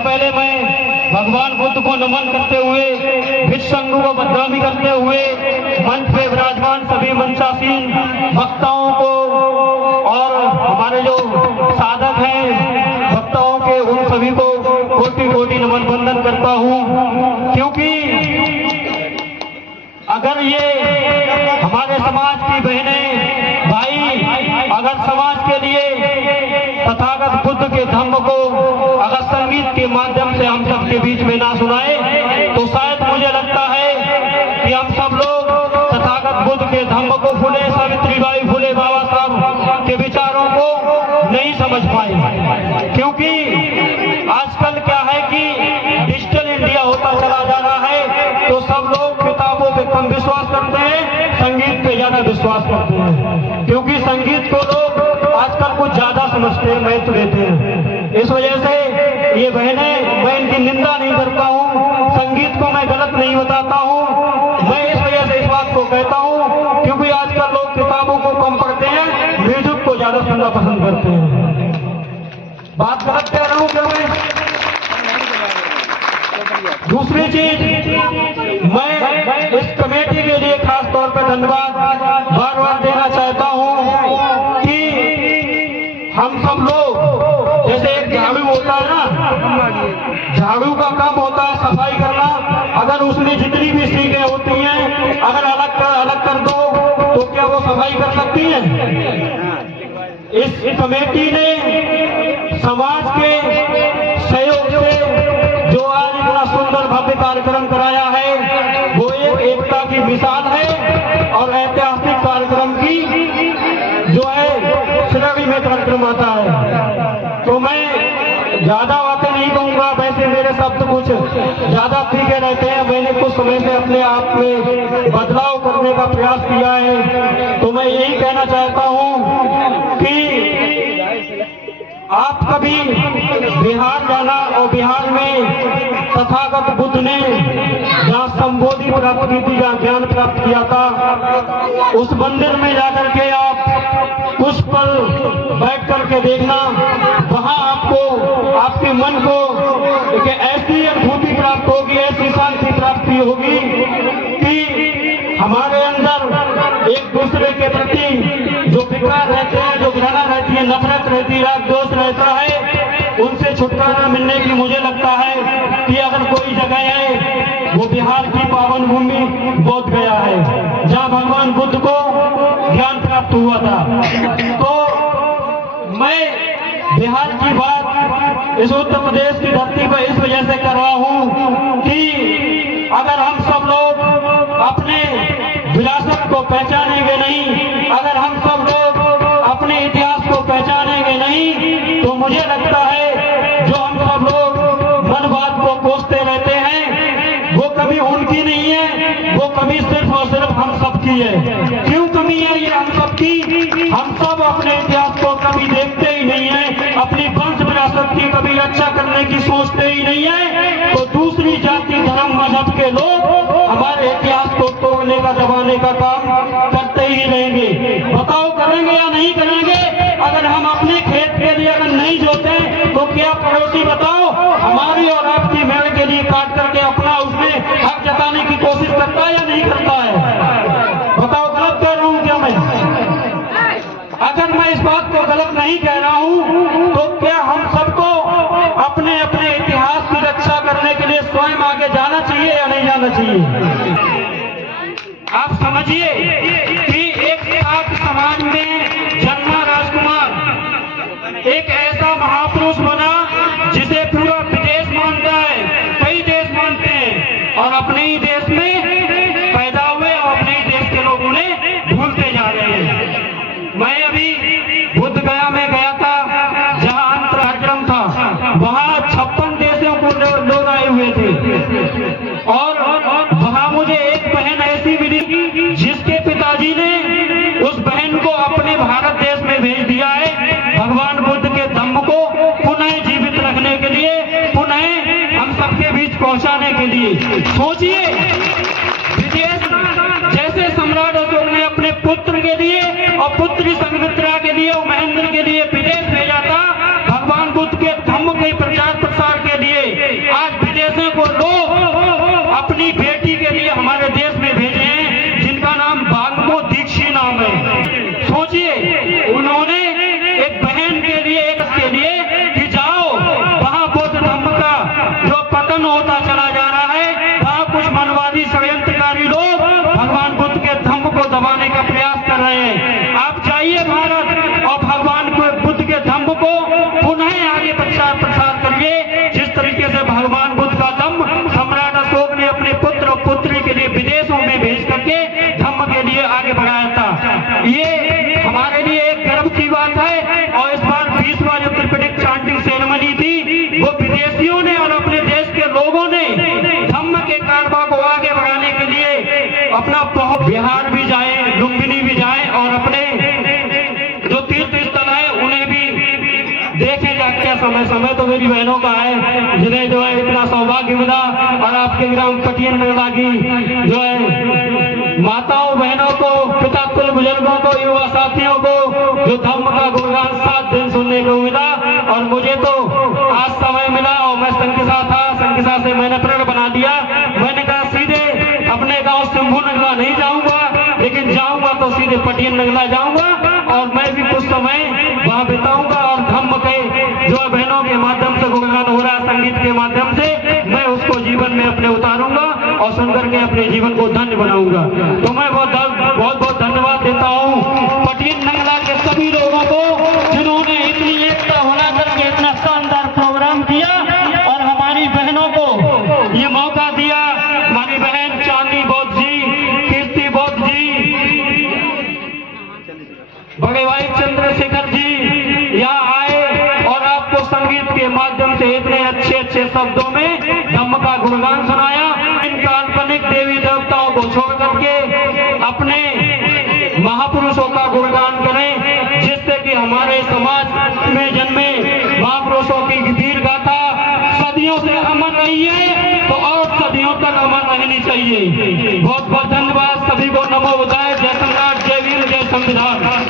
पहले मैं भगवान बुद्ध को नमन करते हुए, विश्व संघ को बदनामी करते हुए, मंच पे विराजमान सभी मंचासीन वक्ताओं को और हमारे जो साधक हैं वक्ताओं के, उन सभी को कोटि कोटि नमन वंदन करता हूँ। क्योंकि अगर ये हमारे समाज की बहनें भाई अगर समाज के लिए तथागत बुद्ध के धम्म को अगर संगीत के माध्यम से हम सबके बीच में ना सुनाए, तो शायद मुझे लगता है कि हम सब लोग तथागत बुद्ध के धम्म को, फुले सावित्रीबाई फुले बाबा साहब के विचारों को नहीं समझ पाए। क्योंकि आजकल क्या है कि डिजिटल इंडिया होता चला जा रहा है, तो सब लोग किताबों पे कम विश्वास करते हैं, संगीत पे ज्यादा विश्वास करते हैं। क्योंकि संगीत को लोग आजकल कुछ ज्यादा समझते हैं, महत्व देते हैं। इस वजह से ये बहनें, मैं इनकी निंदा नहीं करता हूँ, संगीत को मैं गलत नहीं बताता हूँ, मैं इस वजह से इस बात को कहता हूँ क्योंकि आजकल लोग किताबों को कम पढ़ते हैं, म्यूजिक को ज्यादा सुनना पसंद करते हैं। बात गलत कह रहा हूँ क्या मैं? दूसरी चीज, मैं इस कमेटी के लिए खास तौर पर धन्यवाद बार बार देना चाहता हूँ कि हम सब लोग, जैसे एक झाड़ू होता है ना, झाड़ू का काम होता है सफाई करना, अगर उसमें जितनी भी सीखें होती हैं अगर अलग कर दो तो क्या वो सफाई कर सकती है? इस कमेटी ने समाज के सहयोग से जो आज इतना सुंदर भव्य कार्यक्रम कराया है, वो एक एकता की मिसाल है और ऐतिहासिक कार्यक्रम की जो है श्रेणी में कार्यक्रम आता है। तो मैं ज्यादा बातें नहीं कहूंगा, वैसे मेरे शब्द कुछ ज्यादा तीखे रहते हैं, मैंने कुछ समय से अपने आप में बदलाव करने का प्रयास किया है। तो मैं यही कहना चाहता हूं कि आप कभी बिहार जाना और बिहार में तथागत बुद्ध ने जहाँ संबोधि प्राप्त की थी, जहाँ ज्ञान प्राप्त किया था, उस मंदिर में जाकर के आप कुछ पल बैठ करके देखना, वहाँ आपको आपके मन को एक ऐसी अनुभूति प्राप्त होगी, ऐसी शांति प्राप्ति होगी कि हमारे अंदर एक दूसरे के प्रति जो विकार रहते हैं, जो घृणा रहती है, नफरत रहती है, राग दोष रहता है, उनसे छुटकारा मिलने की मुझे लगता है कि अगर कोई जगह है वो बिहार की पावन भूमि बोध गया है, जहाँ भगवान बुद्ध को ज्ञान प्राप्त हुआ था। तो मैं बिहार की बात इस उत्तर प्रदेश की धरती पर इस वजह से कर रहा हूँ कि अगर हम सब लोग अपने विरासत को पहचानेंगे नहीं, अगर हम सब लोग अपने इतिहास को पहचानेंगे नहीं, तो मुझे लगता है जो हम सब लोग मनवाद को कोसते रहते हैं, वो कभी उनकी नहीं है, वो कभी सिर्फ और सिर्फ हम सबकी है। क्यों कमी है ये हम सबकी? हम सब अपने इतिहास को कभी देखते ही नहीं है, अपनी वंश विरासत की कभी रक्षा करने की सोचते ही नहीं है, तो दूसरी जाति धर्म मजहब के लोग हमारे इतिहास को तोड़ने का, दबाने का काम करते ही रहेंगे। बताओ करेंगे या नहीं करेंगे? अगर हम अपने खेत के लिए अगर नहीं जोते तो क्या पड़ोसी बताओ हमारी और आपकी मेड़ के लिए काट करके अपना उसमें हक जताने की कोशिश करता है या नहीं करता है? बताओ गलत कह रहा हूं क्या मैं? अगर मैं इस बात को गलत नहीं कह रहा हूं तो क्या हम सबको अपने अपने इतिहास की रक्षा करने के लिए स्वयं आगे जाना चाहिए या नहीं जाना चाहिए? आप समझिए कि एक साथ समाज में जन्मा राजकुमार एक ऐसा महापुरुष बना जिसे पूरा विदेश मानता है, कई देश मानते हैं, और अपने ही देश में पैदा हुए और अपने ही देश के लोग उन्हें भूलते जा रहे हैं। मैं अभी बुद्ध गया में गया था, जहां अंतर कार्यक्रम था, वहां 56 देशों को लोग आए हुए थे और वहां मुझे एक बहन ऐसी मिली जिसके पिताजी ने उस बहन को अपने भारत देश में भेज दिया है, भगवान बुद्ध के धम्म को पुनः जीवित रखने के लिए, पुनः हम सबके बीच पहुंचाने के लिए। सोचिए, विदेश जैसे सम्राट अशोक ने अपने पुत्र के लिए और पुत्री संघमित्रा के लिए और महेंद्र के लिए विदेश भेजा था, भगवान बुद्ध के धम्म के प्रचार प्रसार के लिए लिए आज विदेशों को लोग अपनी बेटी के लिए हमारे देश में भेजे हैं, जिनका नाम भागवत दीक्षित नाम है। सोचिए, उन्होंने एक बहन के लिए, एक के लिए कि जाओ वहां बौद्ध धर्म का जो पतन होता चला जा रहा है, वहां कुछ मनवादी षड्यंत्रकारी लोग भगवान बुद्ध के धम्म को दबाने का प्रयास कर रहे हैं। आप जाइए भारत और भगवान बुद्ध के धम्म को पुनः आगे प्रसार करिए, जिस तरीके से भगवान बुद्ध का धम्म सम्राट अशोक ने अपने पुत्र और पुत्री के लिए विदेशों में भेज करके धम्म के लिए आगे बढ़ाया था। ये हमारे लिए एक गर्व की बात है। और इस बार 20वां जो त्रिपिटक चांटिंग सेरेमनी थी, वो विदेशियों ने और अपने देश के लोगों ने धम्म के कारवा को आगे बढ़ाने के लिए अपना बहुत, बिहार भी जाए, लुम्बिनी भी जाए और अपने जो तीर्थ स्थल है उन्हें भी देखे जा। क्या समय तो मेरी बहनों का है, जिन्हें जो है इतना सौभाग्य मिला, और आपके ग्राम पटियन नगला की जो है माताओं बहनों को, पिता कुल बुजुर्गों को, युवा साथियों को जो धम्म का गुणगान 7 दिन सुनने को मिला। और मुझे तो आज समय मिला और मैं संकिसा था, संकिसा से मैंने प्रण बना दिया। मैंने कहा सीधे अपने गांव शंभू नगला नहीं जाऊंगा, लेकिन जाऊंगा तो सीधे पटियन नगला जाऊंगा और मैं भी कुछ समय वहां बिताऊंगा। और धम्म के जो बहनों के माध्यम से गुणगान हो रहा है, संगीत के माध्यम से, मैं उसको जीवन में अपने उतारूंगा और सुनकर के अपने जीवन को धन्य बनाऊंगा। तो मैं बहुत धन्यवाद देता हूँ पटियन नगला के सभी लोगों को, जिन्होंने इतनी एकता होना करके इतना शानदार प्रोग्राम किया और हमारी बहनों को ये मौका दिया। हमारी बहन चांदनी बौद्ध जी, कीर्ति बौद्ध जी, भगवाई चंद्रशेखर जी यहाँ आए और आपको संगीत के माध्यम से इतने अच्छे शब्दों में धम्म का गुणगान सुनाया। इन काल्पनिक देवी देवताओं को छोड़ करके अपने महापुरुषों का गुणगान करें, जिससे कि हमारे समाज में जन्मे महापुरुषों की वीर गाथा सदियों से अमर रही है, तो और सदियों तक अमर रहनी चाहिए। बहुत धन्यवाद सभी को। नमो बुद्धाय। जय सम्राट, जय वीर, जय संविधान।